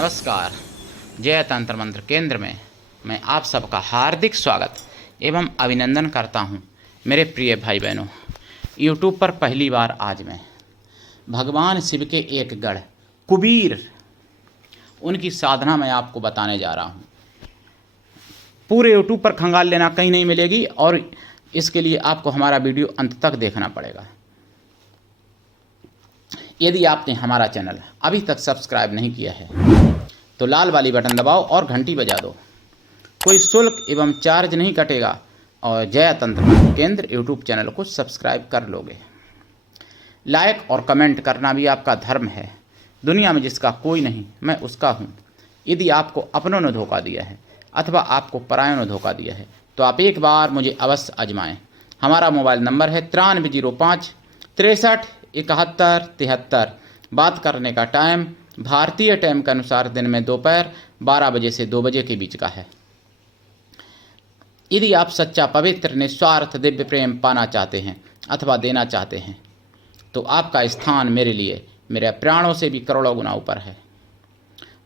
नमस्कार। जय तंत्र मंत्र केंद्र में मैं आप सबका हार्दिक स्वागत एवं अभिनंदन करता हूं। मेरे प्रिय भाई बहनों, यूट्यूब पर पहली बार आज मैं भगवान शिव के एक गढ़ कुबीर, उनकी साधना मैं आपको बताने जा रहा हूं। पूरे यूट्यूब पर खंगाल लेना, कहीं नहीं मिलेगी, और इसके लिए आपको हमारा वीडियो अंत तक देखना पड़ेगा। यदि आपने हमारा चैनल अभी तक सब्सक्राइब नहीं किया है तो लाल वाली बटन दबाओ और घंटी बजा दो। कोई शुल्क एवं चार्ज नहीं कटेगा और जय तंत्र मंत्र केंद्र यूट्यूब चैनल को सब्सक्राइब कर लोगे। लाइक और कमेंट करना भी आपका धर्म है। दुनिया में जिसका कोई नहीं, मैं उसका हूँ। यदि आपको अपनों ने धोखा दिया है अथवा आपको परायों ने धोखा दिया है तो आप एक बार मुझे अवश्य आजमाएं। हमारा मोबाइल नंबर है 9305 63 71 73। बात करने का टाइम भारतीय टाइम के अनुसार दिन में दोपहर 12 बजे से 2 बजे के बीच का है। यदि आप सच्चा, पवित्र, निस्वार्थ दिव्य प्रेम पाना चाहते हैं अथवा देना चाहते हैं तो आपका स्थान मेरे लिए मेरे प्राणों से भी करोड़ों गुना ऊपर है।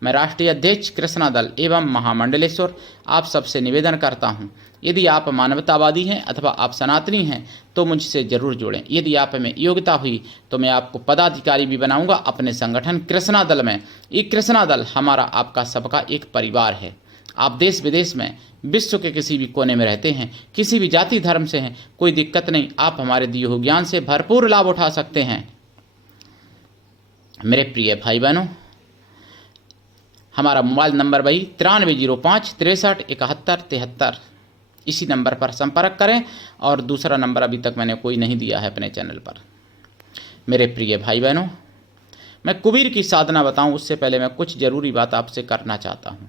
मैं राष्ट्रीय अध्यक्ष कृष्णा दल एवं महामंडलेश्वर आप सबसे निवेदन करता हूं, यदि आप मानवतावादी हैं अथवा आप सनातनी हैं तो मुझसे जरूर जुड़ें। यदि आप में योग्यता हुई तो मैं आपको पदाधिकारी भी बनाऊंगा अपने संगठन कृष्णा दल में। ये कृष्णा दल हमारा आपका सबका एक परिवार है। आप देश विदेश में, विश्व के किसी भी कोने में रहते हैं, किसी भी जाति धर्म से हैं, कोई दिक्कत नहीं, आप हमारे दिए हुए ज्ञान से भरपूर लाभ उठा सकते हैं। मेरे प्रिय भाई बहनों, हमारा मोबाइल नंबर वही 9305 63 71 73। इसी नंबर पर संपर्क करें, और दूसरा नंबर अभी तक मैंने कोई नहीं दिया है अपने चैनल पर। मेरे प्रिय भाई बहनों, मैं कुबीर की साधना बताऊं उससे पहले मैं कुछ ज़रूरी बात आपसे करना चाहता हूं।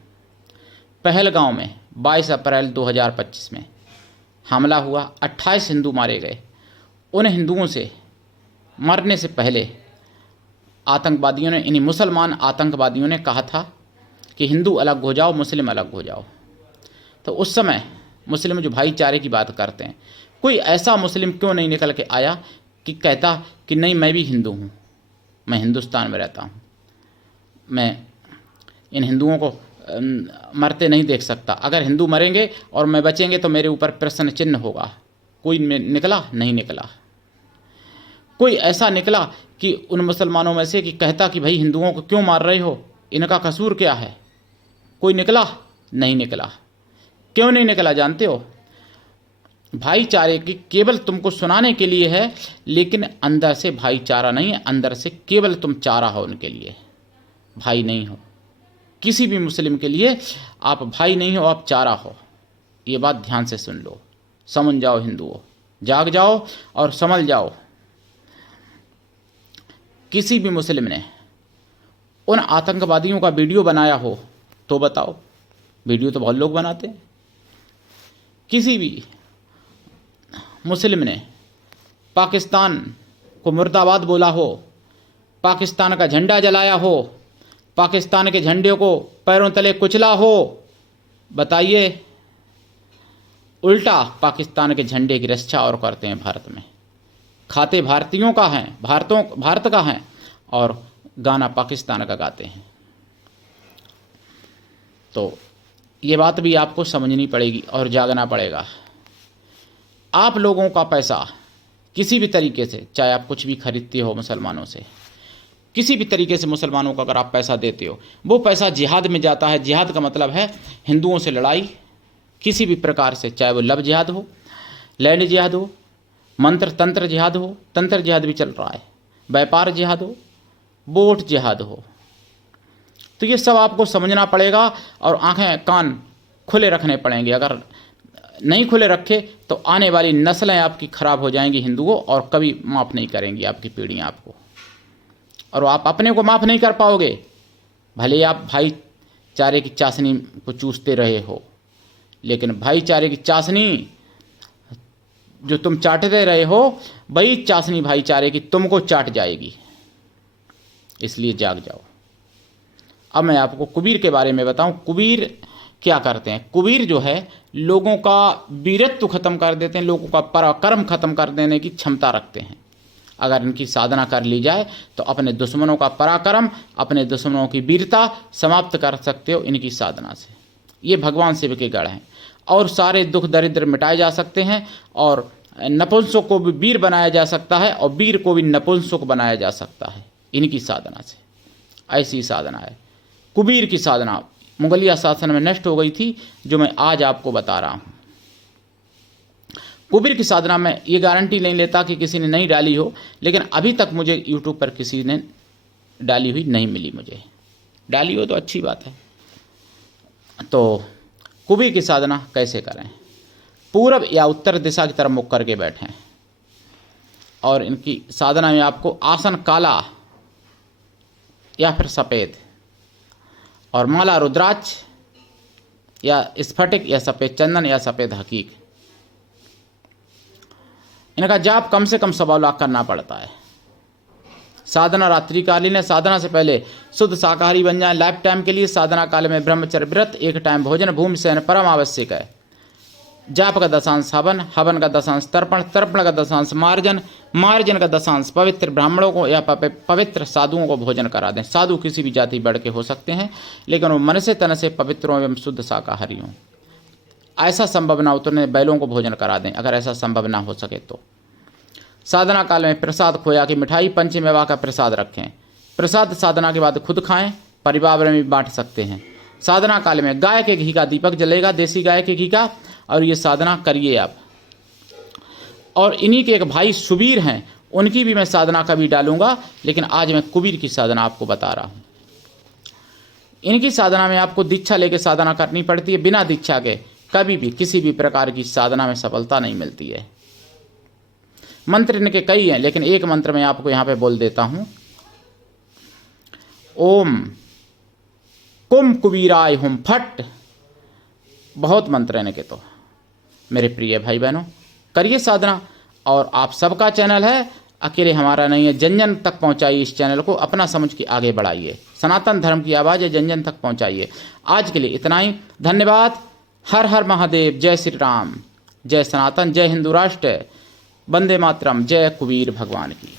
पहलगांव में 22 अप्रैल 2025 में हमला हुआ, 28 हिंदू मारे गए। उन हिंदुओं से मरने से पहले आतंकवादियों ने, इन्हीं मुसलमान आतंकवादियों ने कहा था कि हिंदू अलग हो जाओ, मुस्लिम अलग हो जाओ। तो उस समय मुस्लिम जो भाईचारे की बात करते हैं, कोई ऐसा मुस्लिम क्यों नहीं निकल के आया कि कहता कि नहीं, मैं भी हिंदू हूँ, मैं हिंदुस्तान में रहता हूँ, मैं इन हिंदुओं को मरते नहीं देख सकता। अगर हिंदू मरेंगे और मैं बचेंगे तो मेरे ऊपर प्रश्न चिन्ह होगा। कोई निकला नहीं निकला। कोई ऐसा निकला कि उन मुसलमानों में से कि कहता कि भाई हिंदुओं को क्यों मार रहे हो, इनका कसूर क्या है? कोई निकला नहीं निकला। क्यों नहीं निकला जानते हो? भाईचारे की केवल तुमको सुनाने के लिए है, लेकिन अंदर से भाईचारा नहीं है। अंदर से केवल तुम चारा हो, उनके लिए भाई नहीं हो। किसी भी मुस्लिम के लिए आप भाई नहीं हो, आप चारा हो। ये बात ध्यान से सुन लो, समझ जाओ हिंदुओं, जाग जाओ और समझ जाओ। किसी भी मुस्लिम ने उन आतंकवादियों का वीडियो बनाया हो तो बताओ। वीडियो तो बहुत लोग बनाते हैं। किसी भी मुस्लिम ने पाकिस्तान को मुर्दाबाद बोला हो, पाकिस्तान का झंडा जलाया हो, पाकिस्तान के झंडे को पैरों तले कुचला हो, बताइए। उल्टा पाकिस्तान के झंडे की रक्षा और करते हैं भारत में। खाते भारतीयों का है, भारत का है, और गाना पाकिस्तान का गाते हैं। तो ये बात भी आपको समझनी पड़ेगी और जागना पड़ेगा। आप लोगों का पैसा किसी भी तरीके से, चाहे आप कुछ भी खरीदते हो मुसलमानों से, किसी भी तरीके से मुसलमानों को अगर आप पैसा देते हो, वो पैसा जिहाद में जाता है। जिहाद का मतलब है हिंदुओं से लड़ाई, किसी भी प्रकार से, चाहे वो लव जिहाद हो, लैंड जिहाद हो, मंत्र तंत्र जिहाद हो, तंत्र जिहाद भी चल रहा है, व्यापार जिहाद हो, वोट जिहाद हो। तो ये सब आपको समझना पड़ेगा और आंखें कान खुले रखने पड़ेंगे। अगर नहीं खुले रखे तो आने वाली नस्लें आपकी खराब हो जाएंगी हिंदुओं, और कभी माफ़ नहीं करेंगी आपकी पीढ़ियाँ आपको, और आप अपने को माफ़ नहीं कर पाओगे। भले आप भाईचारे की चाशनी को चूसते रहे हो, लेकिन भाईचारे की चाशनी जो तुम चाटते रहे हो, वही चाशनी भाईचारे की तुमको चाट जाएगी। इसलिए जाग जाओ। अब मैं आपको कुबीर के बारे में बताऊं। कुबीर क्या करते हैं? कुबीर जो है लोगों का वीरत्व खत्म कर देते हैं, लोगों का पराक्रम खत्म कर देने की क्षमता रखते हैं। अगर इनकी साधना कर ली जाए तो अपने दुश्मनों का पराक्रम, अपने दुश्मनों की वीरता समाप्त कर सकते हो इनकी साधना से। ये भगवान शिव के गढ़ हैं और सारे दुख दरिद्र मिटाए जा सकते हैं और नपुंसक को भी वीर बनाया जा सकता है और वीर को भी नपुंसक बनाया जा सकता है इनकी साधना से। ऐसी साधना है। कुबीर की साधना मुगलिया शासन में नष्ट हो गई थी, जो मैं आज आपको बता रहा हूँ। कुबीर की साधना में ये गारंटी नहीं लेता कि किसी ने नहीं डाली हो, लेकिन अभी तक मुझे यूट्यूब पर किसी ने डाली हुई नहीं मिली। मुझे डाली हो तो अच्छी बात है। तो कुबीर की साधना कैसे करें? पूर्व या उत्तर दिशा की तरफ मुख करके बैठें और इनकी साधना में आपको आसन काला या फिर सफ़ेद और माला रुद्राक्ष या स्फटिक या सफ़ेद चंदन या सफ़ेद हकीक, इनका जाप कम से कम 1.25 लाख करना पड़ता है। साधना रात्रिकालीन है। साधना से पहले शुद्ध शाकाहारी बन जाए। लाइफ टाइम के लिए साधना काल में ब्रह्मचर्य व्रत, 1 टाइम भोजन, भूमि शयन परम आवश्यक है। जाप का दशांश हवन, हवन का दशांश तर्पण, तर्पण का दशांश मार्जन, मार्जन का दशांश पवित्र ब्राह्मणों को या पवित्र साधुओं को भोजन करा दें। साधु किसी भी जाति बढ़ के हो सकते हैं, लेकिन वो मन से तन से पवित्र हों एवं शुद्ध शाकाहारी हों। ऐसा संभव ना हो तो उन्हें बैलों को भोजन करा दें, अगर ऐसा संभव ना हो सके तो। साधना काल में प्रसाद खोया की मिठाई, पंचमेवा का प्रसाद रखें। प्रसाद साधना के बाद खुद खाएं, परिवार में भी बांट सकते हैं। साधना काल में गाय के घी का दीपक जलेगा, देसी गाय के घी का, और ये साधना करिए आप। और इन्हीं के एक भाई सुबीर हैं, उनकी भी मैं साधना कभी डालूंगा, लेकिन आज मैं कुबीर की साधना आपको बता रहा हूँ। इनकी साधना में आपको दीक्षा लेके साधना करनी पड़ती है। बिना दीक्षा के कभी भी किसी भी प्रकार की साधना में सफलता नहीं मिलती है। मंत्र इनके कई हैं, लेकिन एक मंत्र मैं आपको यहाँ पे बोल देता हूँ। ओम कुम कुबीराय हुम फट। बहुत मंत्र इनके। तो मेरे प्रिय भाई बहनों, करिए साधना। और आप सबका चैनल है, अकेले हमारा नहीं है। जन जन तक पहुँचाइए इस चैनल को, अपना समझ के आगे बढ़ाइए। सनातन धर्म की आवाज़ है, जन जन तक पहुँचाइए। आज के लिए इतना ही। धन्यवाद। हर हर महादेव। जय श्री राम, जय सनातन, जय हिंदू राष्ट्र, वंदे मातरम, जय कुबीर भगवान की।